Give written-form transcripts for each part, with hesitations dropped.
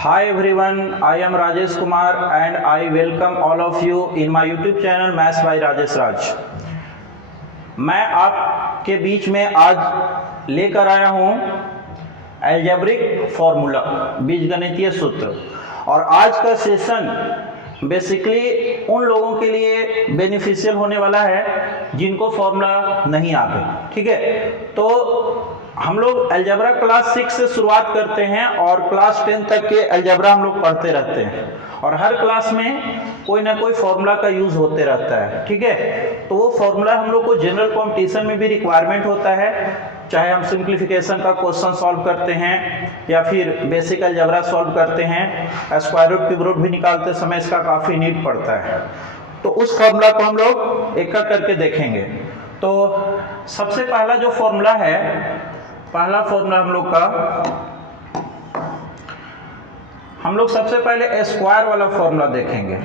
Hi everyone, I am Rajesh Kumar and I welcome all of you in my YouTube channel Maths by Rajesh Raj। मैं आपके बीच में आज लेकर आया हूँ अलजेब्रिक फॉर्मूला, बीजगणितीय सूत्र। और आज का सेशन बेसिकली उन लोगों के लिए बेनिफिशियल होने वाला है जिनको फॉर्मूला नहीं आते। ठीक है, तो हम लोग अलजेब्रा क्लास 6 से शुरुआत करते हैं और क्लास 10 तक के अलजेब्रा हम लोग पढ़ते रहते हैं और हर क्लास में कोई ना कोई फॉर्मूला का यूज होते रहता है। ठीक है, तो वो फॉर्मूला हम लोग को जनरल कंपटीशन में भी रिक्वायरमेंट होता है, चाहे हम सिंप्लीफिकेशन का क्वेश्चन सॉल्व करते हैं या फिर बेसिक अलजेब्रा सॉल्व करते हैं, स्क्वायर रूट क्यूब रूट भी निकालते समय इसका काफ़ी नीड पड़ता है। तो उस फॉर्मूला को हम लोग एक एक करके देखेंगे। तो सबसे पहला जो फॉर्मूला है, पहला फॉर्मूला हम लोग सबसे पहले स्क्वायर वाला फॉर्मूला देखेंगे।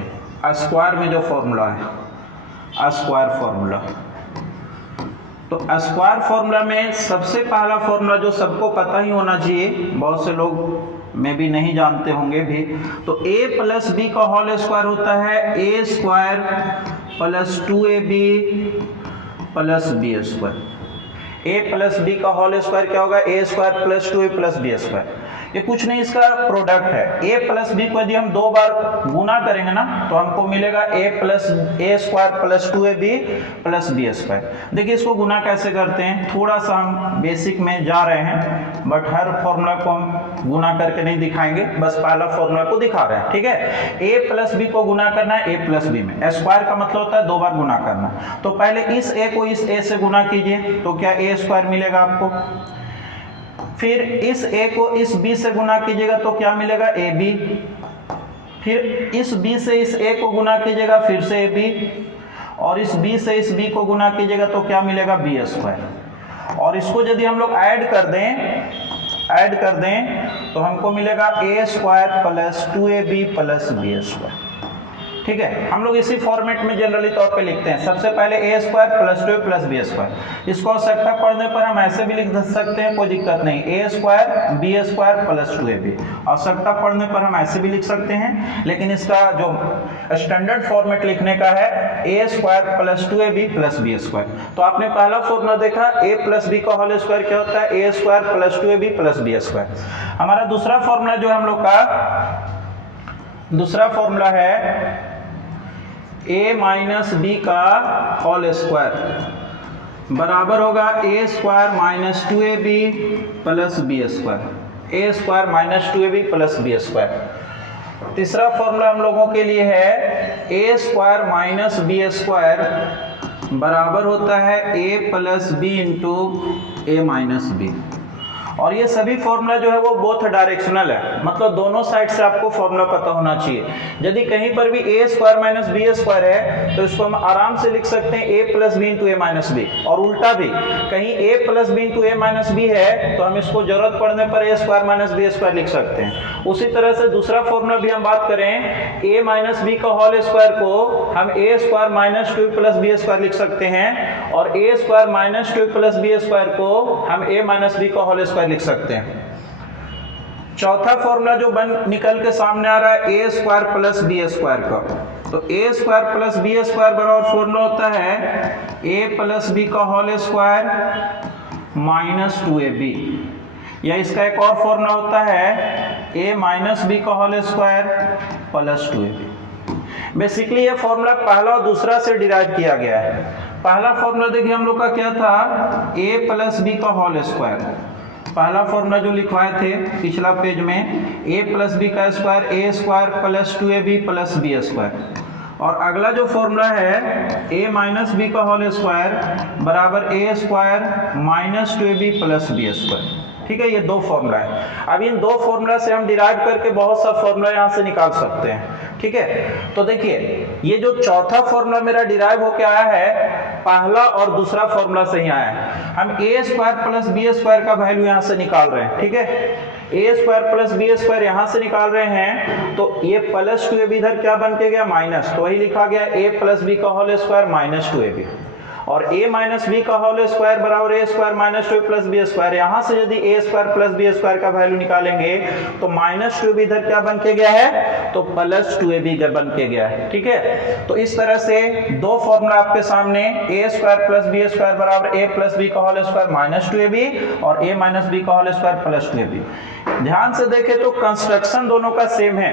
स्क्वायर में जो फॉर्मूला है स्क्वायर फॉर्मूला, तो स्क्वायर फॉर्मूला में सबसे पहला फॉर्मूला जो सबको पता ही होना चाहिए, बहुत से लोग में भी नहीं जानते होंगे भी, तो a प्लस बी का होल स्क्वायर होता है a square plus 2ab plus B square. a plus B का होल स्क्वायर क्या होगा? a square plus 2a plus B square. ये कुछ नहीं, इसका प्रोडक्ट है। a प्लस बी को यदि हम दो बार गुना करेंगे ना तो हमको मिलेगा a square plus 2ab plus B square. देखिए इसको गुना कैसे करते हैं, थोड़ा सा हम बेसिक में जा रहे हैं, बट हर फॉर्मूला को हम गुना करके नहीं दिखाएंगे, बस पहला फॉर्मूला को दिखा रहे हैं। ठीक है, a प्लस बी को गुना करना है a प्लस बी में। स्क्वायर का मतलब होता है दो बार गुना करना। तो पहले इस a को इस a से गुना कीजिए तो क्या a स्क्वायर मिलेगा आपको, फिर इस a को इस b से गुना कीजिएगा तो क्या मिलेगा ab, फिर इस b से इस a को गुना कीजिएगा फिर से ab, और इस b से इस b को गुना कीजिएगा तो क्या मिलेगा b स्क्वायर। और इसको यदि हम लोग ऐड कर दें तो हमको मिलेगा a square plus 2ab plus b square. ठीक है, हम लोग इसी फॉर्मेट में जनरली तौर पे लिखते हैं। सबसे पहले a square plus 2 plus B square. इसको आवश्यकता पड़ने पर हम ऐसे भी लिख सकते हैं, कोई दिक्कत नहीं, a square b square plus 2ab। आवश्यकता पड़ने पर हम ऐसे भी लिख सकते हैं, लेकिन इसका जो स्टैंडर्ड फॉर्मेट लिखने का है a square plus 2ab plus B square. तो आपने पहला फॉर्मूला देखा, a प्लस बी का होल स्क्वायर क्या होता है, a square plus 2ab plus B square. हमारा दूसरा फॉर्मूला जो है हम लोग का दूसरा फॉर्मूला है a माइनस बी का होल स्क्वायर बराबर होगा a square minus 2ab plus B square. a square minus 2ab plus B square. तीसरा फॉर्मूला हम लोगों के लिए है a square minus b square बराबर होता है a plus b into a minus b. और ये सभी फॉर्मूला जो है वो बोथ डायरेक्शनल है, मतलब दोनों साइड से आपको फॉर्मूला पता होना चाहिए। यदि कहीं पर भी a square minus b square है तो इसको हम आराम से लिख सकते हैं a plus b into A minus b, और उल्टा भी कहीं a plus b into A minus b है तो हम इसको जरूरत पड़ने पर a square minus b square लिख सकते हैं। उसी तरह से दूसरा फॉर्मूला भी हम बात करें, a माइनस बी का होल स्क्वायर को हम a square minus 2 plus B square लिख सकते हैं, और a square minus 2 plus B square को हम a माइनस बी का होल स्क्वायर लिख सकते हैं। चौथा फॉर्मूला जो निकल के सामने आ रहा है a square plus B square का, तो a square plus B square बराबर फॉर्मूला होता है a प्लस बी का होल स्क्वायर माइनस 2ab, या इसका एक और फॉर्मूला होता है a माइनस बी का whole square plus 2ab। Basically ये फॉर्मूला पहला और दूसरा से डिराइव किया गया है। पहला फॉर्मूला देखिए हम लोग का क्या था, a प्लस बी का होल स्क्वायर। पहला फॉर्मूला जो लिखवाए थे पिछला पेज में, a प्लस बी का square a square plus 2ab plus B square. और अगला जो फॉर्मूला है a माइनस बी का होल स्क्वायर बराबर a square minus 2ab plus B square. ठीक है, ये दो फॉर्मूला है। अब इन दो फॉर्मूला से हम डिराइव करके बहुत सा फॉर्मूला यहाँ से निकाल सकते हैं। ठीक है, तो देखिए ये जो चौथा फॉर्मूला मेरा डिराइव होके आया है, पहला और दूसरा फॉर्मूला से ही आया है। हम a square plus B square का वैल्यू यहाँ से निकाल रहे हैं। ठीक है, a square plus B square यहाँ से निकाल रहे हैं, तो ये प्लस 2ab इधर क्या बन के गया, माइनस, तो वही लिखा गया a प्लस बी का होल स्क्वायर माइनस 2ab। और a माइनस बी का होल स्क्वायर बराबर a square minus 2 plus B square. यहाँ से यदि a square plus B square का वैल्यू निकालेंगे तो माइनस 2 भी इधर क्या बन के गया है, तो प्लस 2ab बन के गया है। ठीक है, तो इस तरह से दो फॉर्मूला आपके सामने, a square plus B square बराबर a प्लस बी का होल स्क्वायर माइनस 2ab और a माइनस बी का होल स्क्वायर प्लस 2ab। ध्यान से देखें तो कंस्ट्रक्शन दोनों का सेम है,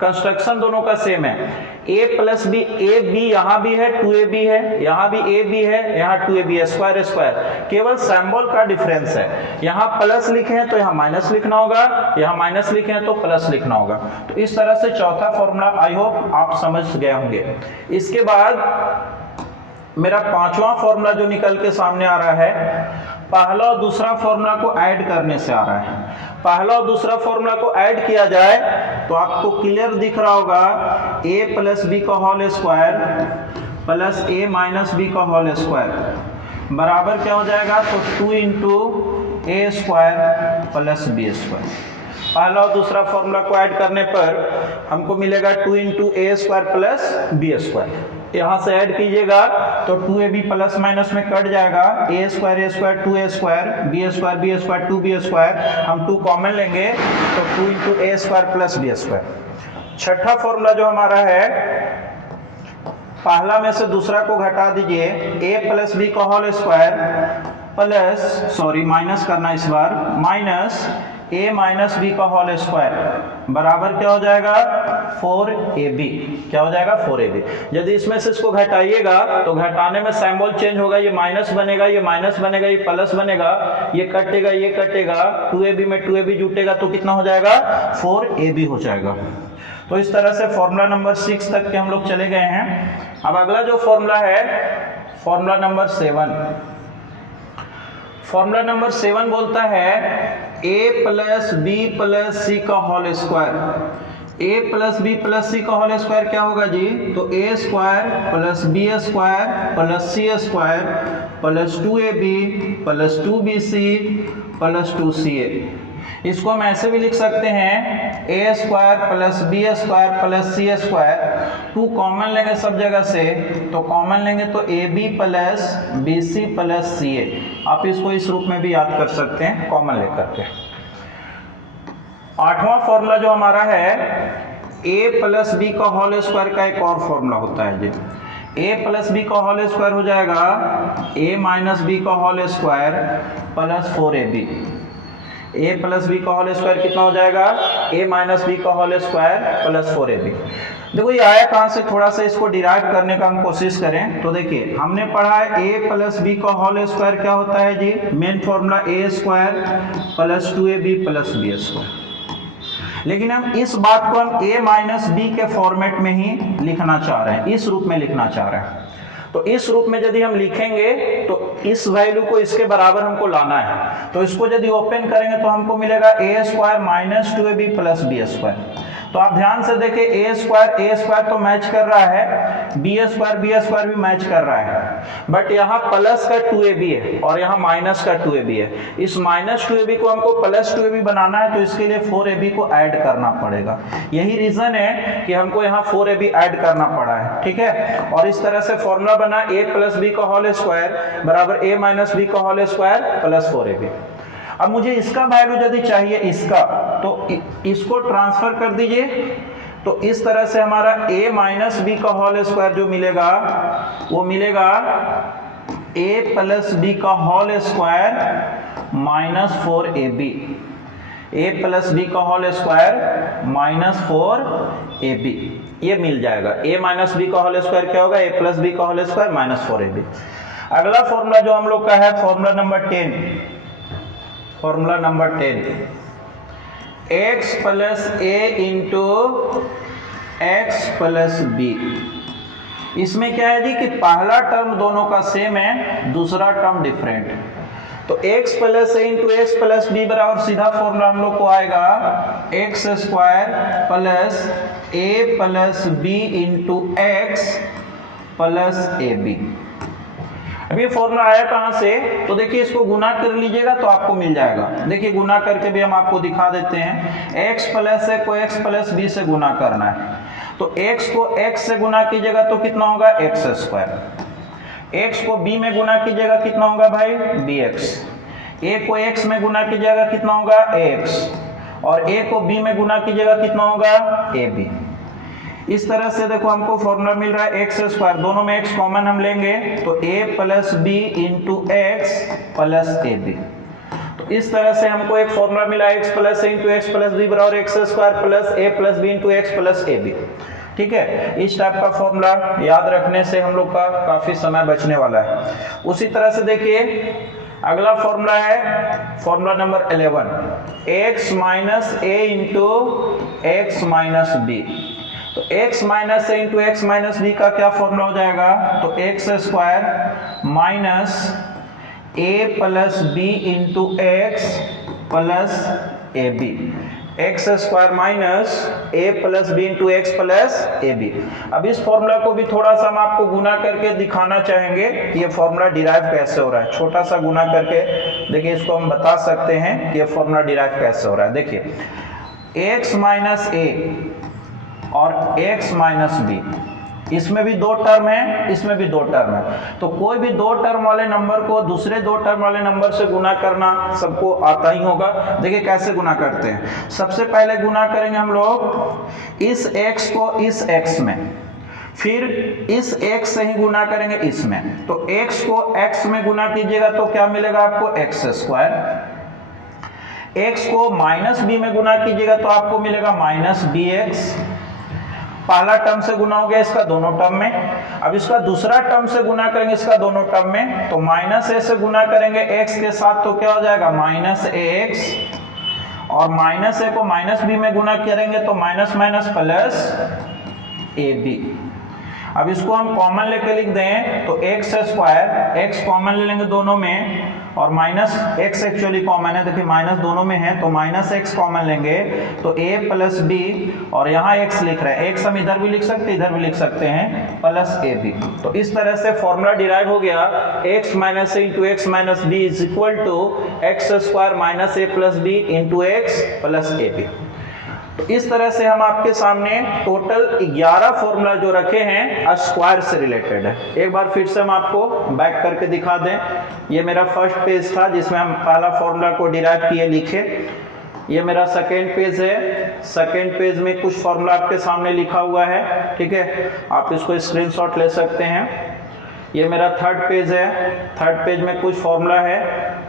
कंस्ट्रक्शन दोनों का सेम है। a plus b, a b यहाँ भी है, 2ab है, यहाँ भी a b है, यहाँ 2ab है, स्क्वायर स्क्वायर, केवल सिंबल का डिफरेंस है। यहाँ प्लस लिखे हैं तो यहाँ माइनस लिखना होगा, यहाँ माइनस लिखे हैं तो प्लस लिखना होगा। तो इस तरह से चौथा फॉर्मूला आई होप आप समझ गए होंगे। इसके बाद मेरा पांचवा फॉर्मूला जो निकल के सामने आ रहा है, पहला और दूसरा फॉर्मूला को ऐड करने से आ रहा है। पहला और दूसरा फॉर्मूला को ऐड किया जाए तो आपको क्लियर दिख रहा होगा, a प्लस बी का whole square plus a minus B का होल स्क्वायर बराबर क्या हो जाएगा, तो 2 इंटू ए स्क्वायर प्लस बी स्क्वायर। पहला और दूसरा फॉर्मूला को ऐड करने पर हमको मिलेगा 2 इंटू ए स्क्वायर प्लस बी स्क्वायर। यहाँ से ऐड कीजिएगा तो 2ab प्लस माइनस में कट जाएगा, a square 2a square b square 2b square, हम 2 कॉमन लेंगे तो 2 इंटू ए स्क्वायर प्लस बी स्क्वायर। छठा फॉर्मूला जो हमारा है, पहला में से दूसरा को घटा दीजिए, a प्लस बी का whole square plus, sorry minus करना इस बार, माइनस a माइनस बी का होल स्क्वायर बराबर क्या हो जाएगा, 4ab। क्या हो जाएगा, 4ab। यदि इसमें से इसको घटाइएगा तो घटाने में सिंबल चेंज होगा, ये माइनस बनेगा, ये माइनस बनेगा, ये प्लस बनेगा, ये कटेगा, ये कटेगा, 2ab में 2ab जुटेगा तो कितना हो जाएगा, 4ab हो जाएगा। तो इस तरह से फॉर्मूला नंबर 6 तक के हम लोग चले गए हैं। अब अगला जो फॉर्मूला है, फॉर्मूला नंबर 7। फॉर्मूला नंबर 7 बोलता है a plus B plus C का whole square. a plus B plus C का होल स्क्वायर क्या होगा जी, तो a square plus B square plus C square plus 2ab plus 2bc plus 2ca। इसको हम ऐसे भी लिख सकते हैं, a square plus B square plus C square, 2 common लेंगे सब जगह से, तो कॉमन लेंगे तो ab plus bc plus ca। आप इसको इस रूप में भी याद कर सकते हैं कॉमन लेकर के। आठवां फॉर्मूला जो हमारा है, a प्लस बी का होल स्क्वायर का एक और फॉर्मूला होता है जी। a प्लस बी का होल स्क्वायर हो जाएगा a माइनस बी का whole square plus 4ab। a plus B का होल स्क्वायर कितना हो जाएगा, a माइनस बी का होल स्क्वायर प्लस 4ab। देखो ये आया कहाँ से, थोड़ा सा इसको डिराइव करने का हम कोशिश करें तो देखिए हमने पढ़ा है a प्लस बी का होल स्क्वायर क्या होता है जी, main formula a square plus 2ab plus B square. लेकिन हम इस बात को हम a माइनस बी के फॉर्मेट में ही लिखना चाह रहे हैं, इस रूप में लिखना चाह रहे हैं। तो इस रूप में यदि हम लिखेंगे तो इस वैल्यू को इसके बराबर हमको लाना है। तो इसको यदि ओपन करेंगे तो हमको मिलेगा a square minus 2ab plus B square. तो आप ध्यान से देखें, a स्क्वायर तो मैच कर रहा है, बी स्क्वायर भी मैच कर रहा है, बट यहाँ प्लस का 2ab है और यहाँ माइनस का 2ab है। इस माइनस 2ab को हमको प्लस 2ab बनाना है तो इसके लिए 4ab को ऐड करना पड़ेगा। यही रीजन है कि हमको यहाँ 4ab ऐड करना पड़ा है, ठीक है। और इस तरह से फॉर्मूला बना a प्लस बी का होल स्क्वायर बराबर a माइनस बी का होल स्क्वायर प्लस 4ab। अब मुझे इसका वैल्यू यदि चाहिए इसका, तो इसको ट्रांसफर कर दीजिए। तो इस तरह से हमारा a माइनस बी का होल स्क्वायर जो मिलेगा वो मिलेगा a प्लस बी का whole square minus 4ab। a plus B का होल स्क्वायर माइनस 4ab ये मिल जाएगा। a माइनस बी का होल स्क्वायर क्या होगा, a प्लस बी का होल स्क्वायर माइनस 4ab। अगला फॉर्मूला जो हम लोग का है फॉर्मूला नंबर 10। फॉर्मूला number 10, x plus a into x plus b. इसमें क्या है जी कि पहला टर्म दोनों का सेम है, दूसरा टर्म डिफरेंट है। तो x plus a into x plus b बराबर सीधा फॉर्मूला हम लोग को आएगा x square plus a plus b into x plus a b. अब ये फॉर्मूला आया कहाँ से, तो देखिए इसको गुना कर लीजिएगा तो आपको मिल जाएगा। देखिए गुना करके भी हम आपको दिखा देते हैं। x प्लस a को x प्लस बी से गुना करना है, तो x को x से गुना कीजिएगा तो कितना होगा, एक्स स्क्वायर। x को b में गुना कीजिएगा कितना होगा भाई bx, a को x में गुना कीजिएगा कितना होगा ax, और a को b में गुना कीजिएगा कितना होगा ab। इस तरह से देखो हमको फॉर्मूला मिल रहा है एक्स स्क्वायर, दोनों में x कॉमन हम लेंगे तो a plus b into x plus a b. तो इस तरह से हमको एक फॉर्मूला मिला x plus a into x plus b बराबर x square plus a plus b into x plus a b. ठीक है, इस टाइप का फॉर्मूला याद रखने से हम लोग का काफी समय बचने वाला है। उसी तरह से देखिए अगला फॉर्मूला है formula number 11, x minus a into x minus b. तो x minus a into x minus B का क्या फॉर्मूला हो जाएगा, तो x square minus a plus b into x plus a b, x square minus a plus b into x plus a b. अब इस formula को भी थोड़ा सा हम आपको गुना करके दिखाना चाहेंगे कि ये फॉर्मूला डिराइव कैसे हो रहा है। छोटा सा गुना करके देखिए इसको हम बता सकते हैं कि ये फॉर्मूला डिराइव कैसे हो रहा है। देखिए एक्स माइनस ए और x माइनस बी, इसमें भी दो टर्म है, इसमें भी दो टर्म है। तो कोई भी दो टर्म वाले नंबर को दूसरे दो टर्म वाले नंबर से गुना करना सबको आता ही होगा। देखिए कैसे गुना करते हैं। सबसे पहले गुना करेंगे हम लोग इस x को इस x में, फिर इस x से ही गुना करेंगे इसमें। तो x को x में गुना कीजिएगा तो क्या मिलेगा आपको एक्स स्क्वायर, x को माइनस बी में गुना कीजिएगा तो आपको मिलेगा माइनस बी एक्स। पहला टर्म से गुना हो गया इसका दोनों टर्म में। अब इसका दूसरा टर्म से गुना करेंगे इसका दोनों टर्म में, तो माइनस ए से गुना करेंगे x के साथ तो क्या हो जाएगा माइनस ए एक्स, और माइनस ए को माइनस बी में गुना करेंगे तो minus minus plus a b. अब इसको हम कॉमन लेके लिख दें तो एक्स स्क्वायर, एक्स कॉमन ले लेंगे दोनों में, और माइनस एक्स एक्चुअली कॉमन है, देखिए माइनस दोनों में है तो माइनस एक्स कॉमन लेंगे तो ए प्लस बी, और यहाँ एक्स लिख रहे हैं, एक्स हम इधर भी लिख सकते हैं इधर भी लिख सकते हैं, प्लस ए बी। तो इस तरह से फॉर्मूला डिराइव हो गया x minus a into x minus b is equal to x square minus a plus b into x plus a b. तो इस तरह से हम आपके सामने टोटल 11 फॉर्मूला जो रखे हैं स्क्वायर से रिलेटेड है। एक बार फिर से हम आपको बैक करके दिखा दें। ये मेरा फर्स्ट पेज था जिसमें हम पहला फॉर्मूला को डिराइव किए लिखे। ये मेरा सेकेंड पेज है, सेकेंड पेज में कुछ फॉर्मूला आपके सामने लिखा हुआ है, ठीक है, आप इसको स्क्रीनशॉट ले सकते हैं। ये मेरा थर्ड पेज है, थर्ड पेज में कुछ फॉर्मूला है,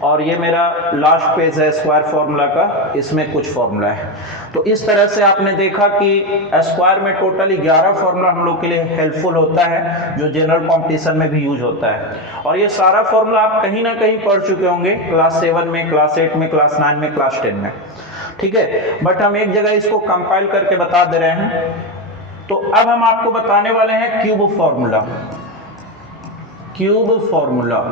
और ये मेरा लास्ट पेज है स्क्वायर फॉर्मूला का, इसमें कुछ फॉर्मूला है। तो इस तरह से आपने देखा कि स्क्वायर में टोटल 11 फॉर्मूला हम लोग के लिए हेल्पफुल होता है जो जनरल कंपटीशन में भी यूज होता है। और ये सारा फॉर्मूला आप कहीं ना कहीं पढ़ चुके होंगे, क्लास 7 में, क्लास 8 में, क्लास 9 में, क्लास 10 में, ठीक है। बट हम एक जगह इसको कंपाइल करके बता दे रहे हैं। तो अब हम आपको बताने वाले हैं क्यूब फॉर्मूला। क्यूब फॉर्मूला,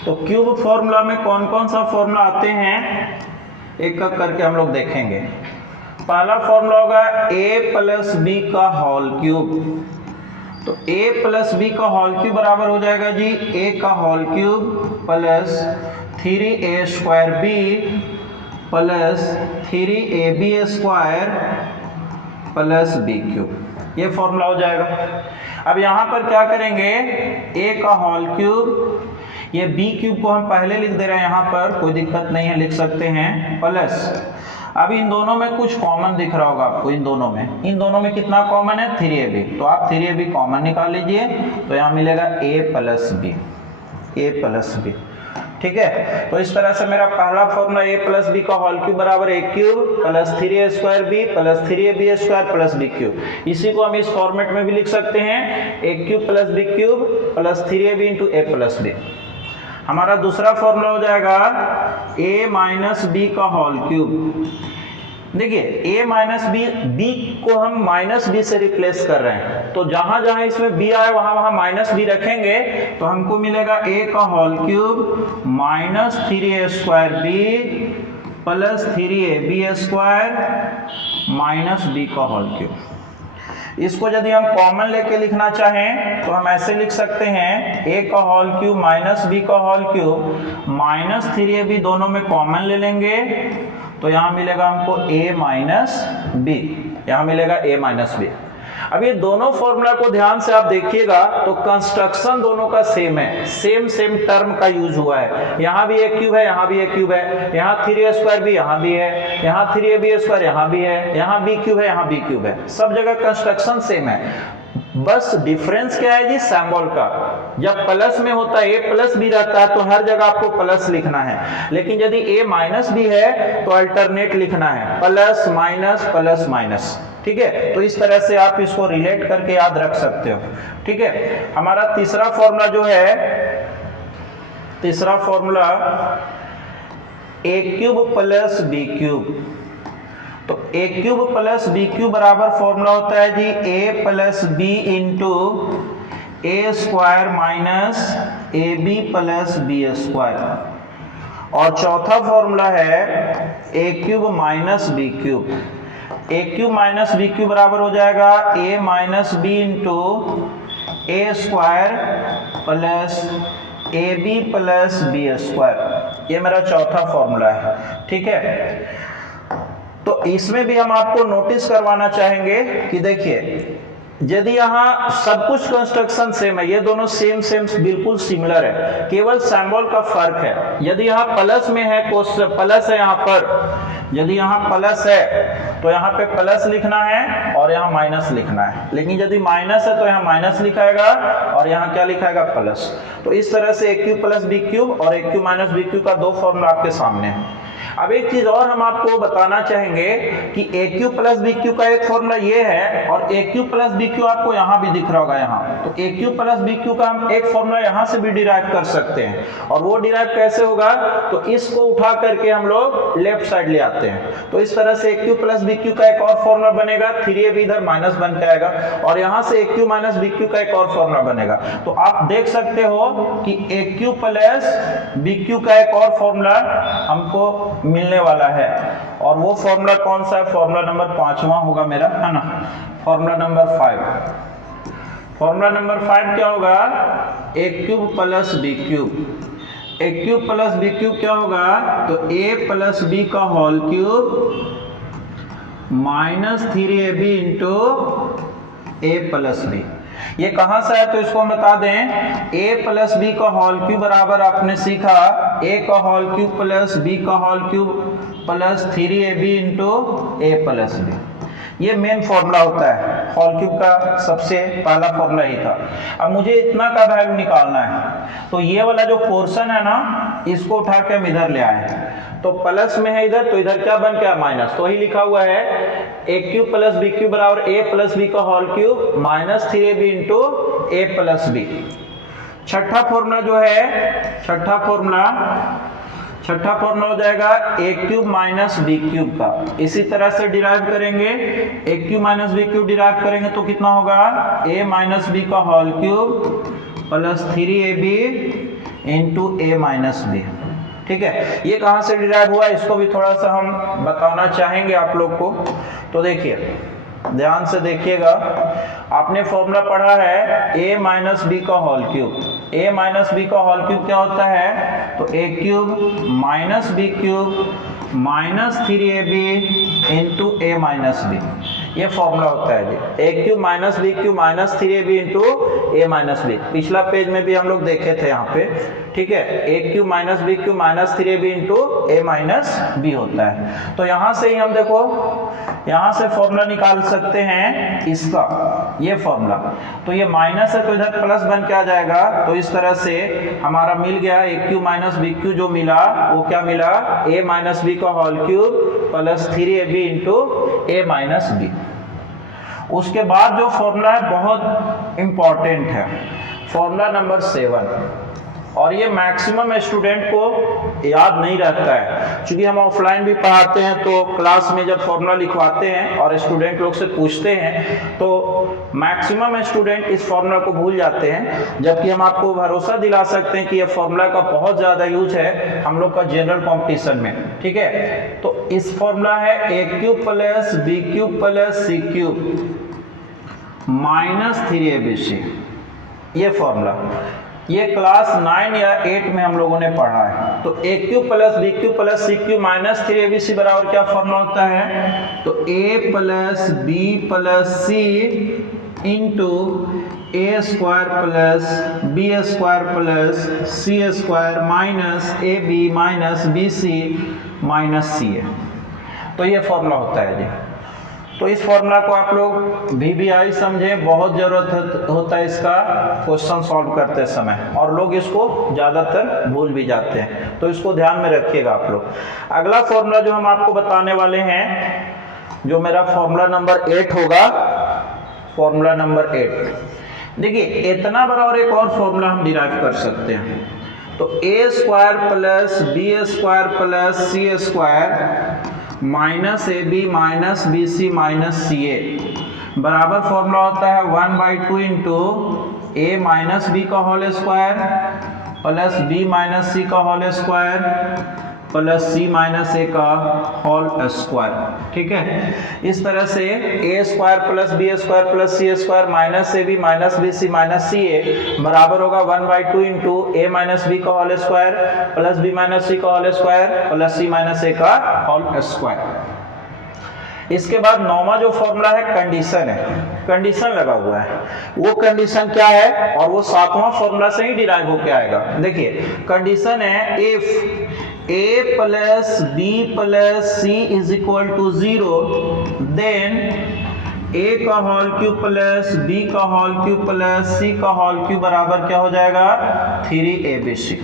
तो क्यूब फॉर्मूला में कौन कौन सा फॉर्मूला आते हैं एक एक करके हम लोग देखेंगे। पहला फॉर्मूला होगा a प्लस बी का होल क्यूब। तो a प्लस बी का होल क्यूब बराबर हो जाएगा जी a का whole cube plus 3a square b plus 3ab square plus b cube. ये फॉर्मूला हो जाएगा। अब यहाँ पर क्या करेंगे, a का होल क्यूब, ये b क्यूब को हम पहले लिख दे रहे हैं, यहाँ पर कोई दिक्कत नहीं है, लिख सकते हैं, प्लस अब इन दोनों में कुछ कॉमन दिख रहा होगा आपको, इन दोनों में कितना कॉमन है 3ab, तो आप 3ab कॉमन निकाल लीजिए तो यहाँ मिलेगा a प्लस बी, ठीक है। तो इस तरह से मेरा पहला फॉर्मूला a प्लस बी का होल क्यूब बराबर a cube plus 3a square b plus 3ab square plus b cube. इसी को हम इस फॉर्मेट में भी लिख सकते हैं a cube plus b cube plus 3ab into a plus b। हमारा दूसरा फॉर्मूला हो जाएगा a माइनस बी का होल क्यूब। देखिए a माइनस बी को हम माइनस बी से रिप्लेस कर रहे हैं, तो जहां जहां इसमें b आए वहां वहां माइनस बी रखेंगे तो हमको मिलेगा a का whole cube minus 3a square b plus 3ab square minus b का होल क्यूब। इसको यदि हम कॉमन लेके लिखना चाहें तो हम ऐसे लिख सकते हैं a का होल क्यूब माइनस b का होल क्यूब माइनस 3ab दोनों में कॉमन ले लेंगे तो यहाँ मिलेगा हमको a माइनस बी, यहाँ मिलेगा a माइनस बी। अब ये दोनों फॉर्मूला को ध्यान से आप देखिएगा तो कंस्ट्रक्शन दोनों का सेम है, सेम टर्म का यूज हुआ है। यहाँ भी एक क्यूब है, यहाँ भी एक क्यूब है, यहाँ 3a² भी यहाँ भी है, यहाँ 3ab² यहाँ भी है, यहाँ b क्यूब है, यहाँ b क्यूब है, सब जगह कंस्ट्रक्शन सेम है। बस डिफरेंस क्या है जी, सिंबल का। जब प्लस में होता है a प्लस बी रहता है तो हर जगह आपको प्लस लिखना है, लेकिन यदि a माइनस बी है तो अल्टरनेट लिखना है, प्लस माइनस प्लस माइनस। ठीक है, तो इस तरह से आप इसको रिलेट करके याद रख सकते हो। ठीक है, हमारा तीसरा फॉर्मूला जो है, तीसरा formula a cube plus B cube. तो a cube plus B cube बराबर फॉर्मूला होता है जी a plus b into A square minus A B plus B square. और चौथा फॉर्मूला है a cube minus B cube. a cube minus B cube बराबर हो जाएगा a minus b into A square plus a B plus B square. ये मेरा चौथा formula है। ठीक है, तो इसमें भी हम आपको नोटिस करवाना चाहेंगे कि देखिए, यदि यहाँ सब कुछ कंस्ट्रक्शन सेम है, ये दोनों सेम बिल्कुल सिमिलर है, केवल सिंबल का फर्क है। यदि यहाँ प्लस में है, प्लस है यहाँ पर, यदि यहाँ प्लस है तो यहाँ पे प्लस लिखना है और यहाँ माइनस लिखना है, लेकिन यदि माइनस है तो यहाँ माइनस लिखाएगा और यहाँ क्या लिखाएगा, प्लस। तो इस तरह से a cube plus B cube और a cube minus B cube का दो फॉर्मूला आपके सामने है। अब एक चीज और हम आपको बताना चाहेंगे कि a cube plus B cube का एक फॉर्मूला ये है और a cube plus B cube आपको यहाँ भी दिख रहा होगा यहाँ। तो a cube plus B cube का हम एक फॉर्मूला यहाँ से भी डिराइव कर सकते हैं, और वो डिराइव कैसे होगा, तो इसको उठा करके हम लोग लेफ्ट साइड ले आते हैं। तो इस तरह से a cube plus B cube का एक और फॉर्मूला बनेगा, 3ab इधर माइनस बन के आएगा, और यहाँ से a cube minus B cube का एक और फॉर्मूला बनेगा। तो आप देख सकते हो कि a cube plus B cube का एक और फॉर्मूला हमको मिलने वाला है, और वो फॉर्मूला कौन सा है, फॉर्मूला नंबर 5वां होगा मेरा, है ना, फॉर्मूला नंबर 5। फॉर्मूला नंबर 5 क्या होगा, a cube plus B cube. a cube plus B cube क्या होगा, तो a प्लस बी का whole cube minus 3ab into a plus b. ये कहां से है, तो इसको हम बता दें, a प्लस बी का होल क्यूब बराबर आपने सीखा a का होल क्यूब प्लस b का whole cube plus 3ab into a plus b. ये मेन फॉर्मूला होता है, होल क्यूब का सबसे पहला फॉर्मूला ही था। अब मुझे इतना का वैल्यू निकालना है, तो ये वाला जो पोर्शन है ना, इसको उठा के हम इधर ले आए, तो प्लस में है इधर, तो इधर क्या बन गया, माइनस। तो ही लिखा हुआ है a cube plus B cube बराबर a प्लस बी का whole cube minus 3ab into a plus b. छठा फॉर्मूला जो है, छठा फॉर्मूला हो जाएगा a cube minus B cube का। इसी तरह से डिराइव करेंगे, a cube minus B cube derive करेंगे तो कितना होगा, a माइनस बी का whole cube plus 3ab into a minus b. ठीक है, ये कहाँ से डिराइव हुआ, इसको भी थोड़ा सा हम बताना चाहेंगे आप लोग को। तो देखिए, ध्यान से देखिएगा, आपने फॉर्मूला पढ़ा है a माइनस बी का whole cube. a minus B का होल क्यूब क्या होता है, तो a cube minus B cube minus 3ab into a minus B. ये फॉर्मूला होता है जी, a cube minus B cube minus 3ab into a minus B. पिछला पेज में भी हम लोग देखे थे यहाँ पे। ठीक है, a cube minus B cube minus 3ab into a minus B होता है। तो यहाँ से ही हम देखो, यहाँ से फॉर्मूला निकाल सकते हैं इसका, ये फॉर्मूला। तो ये माइनस है तो इधर प्लस बन के आ जाएगा। तो इस तरह से हमारा मिल गया a cube minus B cube, जो मिला वो क्या मिला, a माइनस बी का whole cube plus 3ab into a minus B. उसके बाद जो फॉर्मूला है बहुत इंपॉर्टेंट है, फॉर्मूला नंबर 7, और ये मैक्सिमम स्टूडेंट को याद नहीं रहता है, क्योंकि हम ऑफलाइन भी पढ़ाते हैं तो क्लास में जब फॉर्मूला लिखवाते हैं और स्टूडेंट लोग से पूछते हैं तो मैक्सिमम स्टूडेंट इस फॉर्मूला को भूल जाते हैं। जबकि हम आपको भरोसा दिला सकते हैं कि ये फॉर्मूला का बहुत ज़्यादा यूज है हम लोग का जनरल कॉम्पिटिशन में। ठीक है, तो इस फॉर्मूला है a cube plus B cube plus C cube minus 3abc। ये फॉर्मूला ये क्लास 9 या 8 में हम लोगों ने पढ़ा है। तो A cube plus B cube plus C cube minus 3abc बराबर क्या फॉर्मूला होता है, तो a plus B plus C into A square plus B square plus C square minus A B minus B C minus C A. तो ये formula होता है जी। तो इस फॉर्मूला को आप लोग VBI समझें, बहुत ज़रूरत होता है इसका क्वेश्चन सॉल्व करते समय, और लोग इसको ज़्यादातर भूल भी जाते हैं, तो इसको ध्यान में रखिएगा आप लोग। अगला फॉर्मूला जो हम आपको बताने वाले हैं, जो मेरा फॉर्मूला नंबर 8 होगा, फॉर्मूला नंबर 8। देखिए इतना बड़ा और एक और फॉर्मूला हम डिराइव कर सकते हैं, तो A square plus B square plus C square minus A B minus B C minus C A बराबर फॉर्मूला होता है 1/2 इंटू ए माइनस बी का whole square plus B minus C का whole square plus C minus A का whole square. ठीक है, इस तरह से A square plus B square plus C square minus A B minus B C minus C A बराबर होगा 1/2 into ए minus B का whole square plus B minus C का whole square plus C minus A का whole square. इसके बाद नौवां जो formula है कंडीशन है, कंडीशन लगा हुआ है, वो कंडीशन क्या है और वो सातवां फॉर्मूला से ही डिराइव होके आएगा। देखिए कंडीशन है if a plus B plus C is equal to 0 then a का होल क्यूब प्लस b का होल क्यूब प्लस c का होल क्यूब बराबर क्या हो जाएगा 3abc।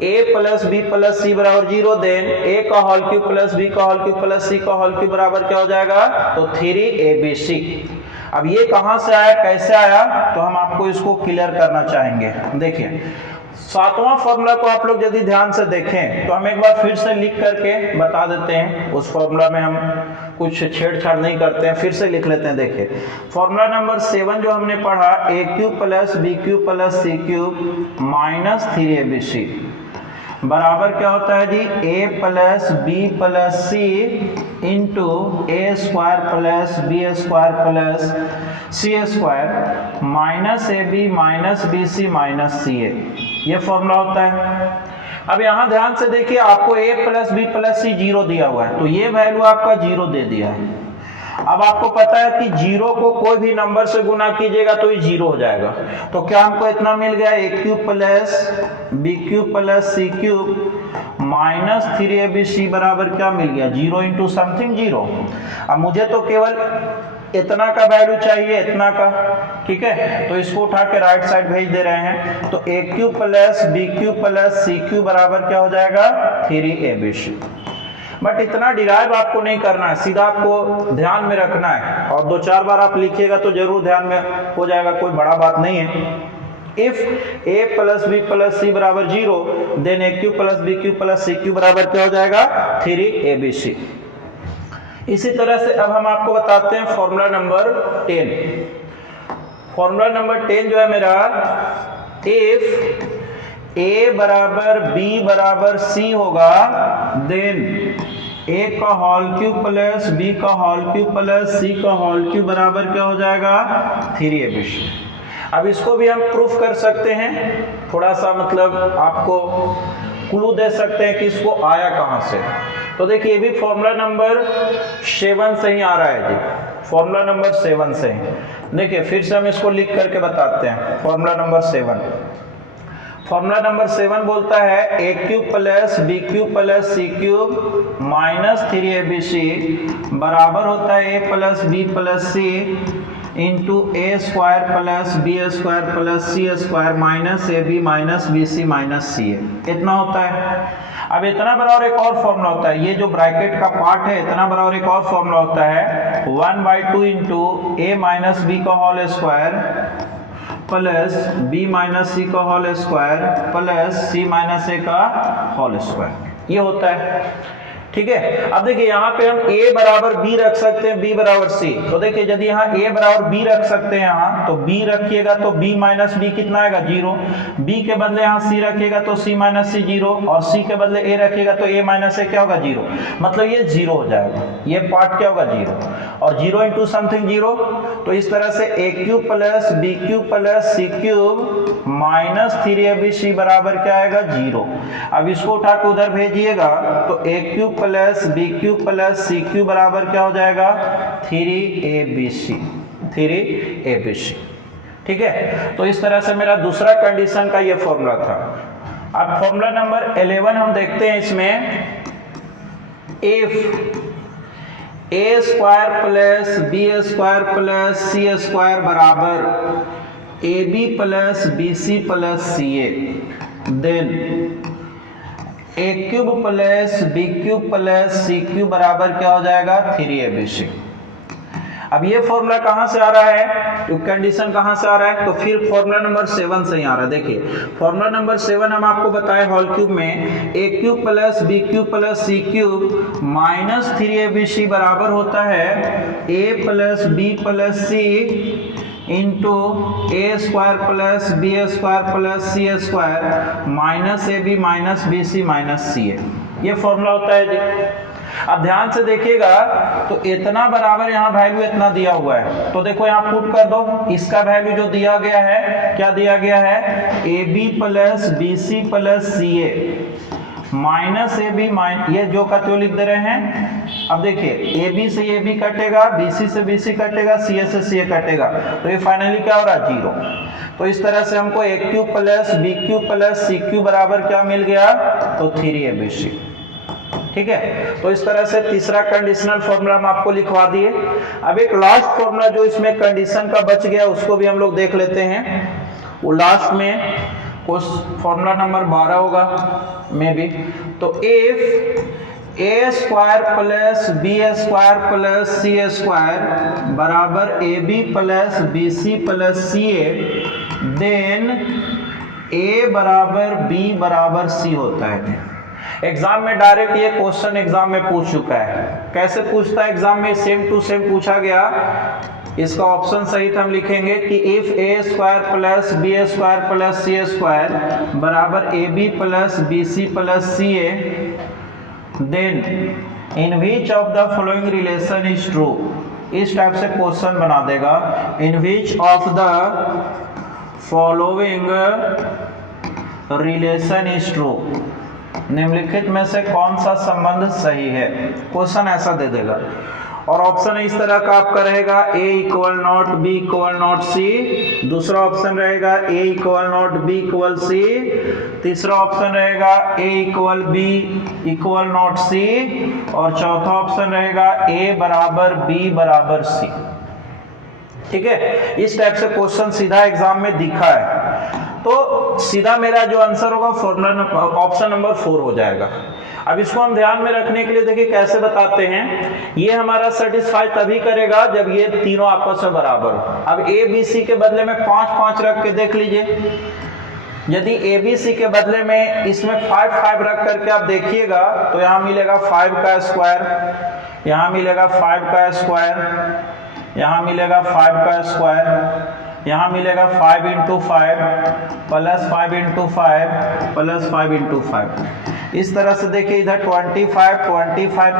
a plus B plus C बराबर 0 देन a का होल क्यूब प्लस b का होल क्यूब प्लस c का होल क्यूब बराबर क्या हो जाएगा, तो 3abc। अब ये कहाँ से आया, कैसे आया, तो हम आपको इसको क्लियर करना चाहेंगे। देखिए सातवां फॉर्मूला को आप लोग यदि ध्यान से देखें तो हम एक बार फिर से लिख करके बता देते हैं, उस फॉर्मूला में हम कुछ छेड़छाड़ नहीं करते हैं, फिर से लिख लेते हैं। देखिए फॉर्मूला नंबर 7 जो हमने पढ़ा, A cube plus B cube plus C cube minus 3abc बराबर क्या होता है जी, A plus B plus C into A square plus B square plus C square minus A B minus B C minus C A, ये formula होता है। अब यहाँ ध्यान से देखिए, आपको a प्लस बी प्लस सी 0 दिया हुआ है, तो ये वैल्यू आपका 0 दे दिया है। अब आपको पता है कि 0 को कोई भी नंबर से गुना कीजिएगा तो ये 0 हो जाएगा, तो क्या हमको इतना मिल गया, A cube plus B cube plus C cube minus 3abc बराबर क्या मिल गया, 0 इंटू समथिंग 0। अब मुझे तो केवल इतना का वैल्यू चाहिए, इतना का, ठीक है, तो इसको उठा के राइट साइड भेज दे रहे हैं, तो A cube plus B cube plus C cube बराबर क्या हो जाएगा 3abc। बट इतना डिराइव आपको नहीं करना है, सीधा आपको ध्यान में रखना है, और 2-4 बार आप लिखिएगा तो जरूर ध्यान में हो जाएगा, कोई बड़ा बात नहीं है। If a plus B plus C बराबर 0 then A cube plus B cube plus C cube बराबर क्या हो जाएगा 3abc। इसी तरह से अब हम आपको बताते हैं फॉर्मूला नंबर 10। फॉर्मूला नंबर 10 जो है मेरा, इफ a बराबर b बराबर c होगा देन a का होल क्यूब प्लस b का होल क्यूब प्लस c का होल क्यूब बराबर क्या हो जाएगा 3abc। अब इसको भी हम प्रूफ कर सकते हैं, थोड़ा सा मतलब आपको क्लू दे सकते हैं कि इसको आया कहाँ से। तो देखिए ये भी फॉर्मूला नंबर 7 से ही आ रहा है जी, फॉर्मूला नंबर 7 से ही। देखिए फिर से हम इसको लिख करके बताते हैं, फॉर्मूला नंबर 7। फॉर्मूला नंबर 7 बोलता है A cube plus B cube plus C cube minus 3abc बराबर होता है A plus B plus C into A square plus B square plus C square minus A B minus B C minus C A, इतना होता है। अब इतना बड़ा और एक और फॉर्मूला होता है, ये जो ब्रैकेट का पार्ट है, इतना बड़ा और एक और फॉर्मूला होता है 1/2 इंटू ए माइनस बी का whole square plus B minus C का whole square plus C minus A का होल स्क्वायर, ये होता है। ठीक है, अब देखिए यहाँ पे हम a बराबर b रख सकते हैं, b बराबर c। तो देखिए यदि यहाँ a बराबर b रख सकते हैं यहाँ, तो b रखिएगा तो b माइनस b कितना आएगा 0, b के बदले यहाँ c रखिएगा तो c माइनस c 0, और c के बदले a रखिएगा तो a माइनस a क्या होगा 0, मतलब ये 0 हो जाएगा, ये पार्ट क्या होगा 0, और 0 इंटू समथिंग 0। तो इस तरह से a cube plus B cube plus C cube minus 3abc बराबर क्या आएगा 0। अब इसको उठा के उधर भेजिएगा तो a cube plus B cube plus C cube बराबर क्या हो जाएगा 3abc। ठीक है, तो इस तरह से मेरा दूसरा कंडीशन का ये फॉर्मूला था। अब फॉर्मूला नंबर 11 हम देखते हैं। इसमें if A square plus B square plus C square बराबर A B plus B C plus C A, then A cube plus B cube plus C cube बराबर क्या हो जाएगा 3abc। अब ये फॉर्मूला कहां से आ रहा है, तो कंडीशन कहां से आ रहा है, तो फिर फॉर्मूला नंबर 7 से ही आ रहा है। देखिए फॉर्मूला नंबर 7 हम आपको बताए होल क्यूब में A cube plus B cube plus C cube minus 3abc बराबर होता है A plus B plus C into A square plus B square plus C square minus A B minus B C minus C A. ये formula होता है जी। अब ध्यान से देखिएगा तो इतना बराबर यहाँ वैल्यू इतना दिया हुआ है, तो देखो यहाँ पुट कर दो। इसका वैल्यू जो दिया गया है, क्या दिया गया है, A B plus B C plus C A minus A B ये जो का त्यो लिख दे रहे हैं। अब देखिए ए बी से ए बी कटेगा, बी सी से बी सी कटेगा, सी ए से सी ए कटेगा, तो ये फाइनली क्या हो रहा है 0। तो इस तरह से हमको A cube plus B cube plus C cube बराबर क्या मिल गया, तो 3abc। ठीक है, तो इस तरह से तीसरा कंडीशनल फॉर्मूला हम आपको लिखवा दिए। अब एक लास्ट फॉर्मूला जो इसमें कंडीशन का बच गया उसको भी हम लोग देख लेते हैं। वो लास्ट में उस फॉर्मूला नंबर 12 होगा मे बी। तो if A square plus B square plus C square बराबर A B plus B C plus C A, then A बराबर बी बराबर सी होता है। एग्जाम में डायरेक्ट ये क्वेश्चन एग्जाम में पूछ चुका है। कैसे पूछता है एग्जाम में, सेम टू सेम पूछा गया। इसका ऑप्शन सहित हम लिखेंगे कि if A square plus B square plus C square बराबर A B plus B C plus C A, then in which of the following relation is true. इस टाइप से क्वेश्चन बना देगा, in which of the following relation is true, निम्नलिखित में से कौन सा संबंध सही है, क्वेश्चन ऐसा दे देगा। और ऑप्शन इस तरह का आपका रहेगा a equal not b equal not c, दूसरा ऑप्शन रहेगा a equal not b equal c, तीसरा ऑप्शन रहेगा a equal b equal not c, और चौथा ऑप्शन रहेगा a बराबर b बराबर c। ठीक है, इस टाइप से क्वेश्चन सीधा एग्जाम में दिखा है, तो सीधा मेरा जो आंसर होगा फॉर्मूला ऑप्शन नंबर 4 हो जाएगा। अब इसको हम ध्यान में रखने के लिए देखिए कैसे बताते हैं। ये हमारा सेटिस्फाई तभी करेगा जब ये तीनों आपस में बराबर हो। अब ए बी सी के बदले में 5-5 रख के देख लीजिए। यदि ए बी सी के बदले में इसमें 5-5 रख करके आप देखिएगा तो यहाँ मिलेगा 5 का स्क्वायर, यहाँ मिलेगा 5 का स्क्वायर, यहाँ मिलेगा 5 का स्क्वायर, यहाँ मिलेगा 5 × 5 प्लस 5 × 5 प्लस 5 × 5। इस तरह से देखिए इधर 25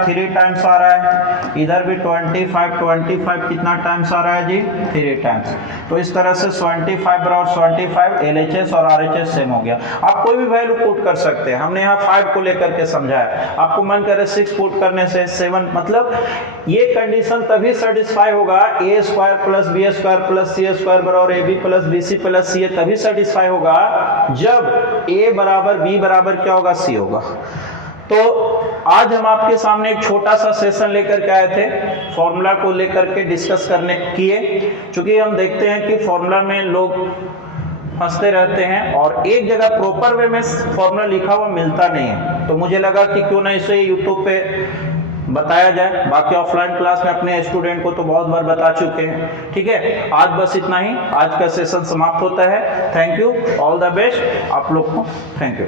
3 टाइम्स आ रहा है, इधर भी 25 कितना टाइम्स आ रहा है जी 3 टाइम्स। तो इस तरह से 25 बराबर 25 LHS और RHS सेम हो गया। आप कोई भी वैल्यू पुट कर सकते हैं, हमने यहाँ 5 को लेकर के समझाया। आपको मन करे 6 पुट करने से 7, मतलब ये कंडीशन तभी सेटिस्फाई होगा a square plus B square plus C square बराबर A B plus B C plus C A, तभी सेटिस्फाई होगा जब a बराबर b बराबर क्या होगा c होगा। तो आज हम आपके सामने एक छोटा सा सेशन लेकर के आए थे, फॉर्मूला को लेकर के डिस्कस करने किए। क्योंकि हम देखते हैं कि फॉर्मूला में लोग फंसते रहते हैं और एक जगह प्रॉपर वे में फॉर्मूला लिखा हुआ मिलता नहीं है, तो मुझे लगा कि क्यों ना इसे यूट्यूब पे बताया जाए। बाकी ऑफलाइन क्लास में अपने स्टूडेंट को तो बहुत बार बता चुके हैं। ठीक है, आज बस इतना ही, आज का सेशन समाप्त होता है। Thank you, all the best आप लोग को, थैंक यू।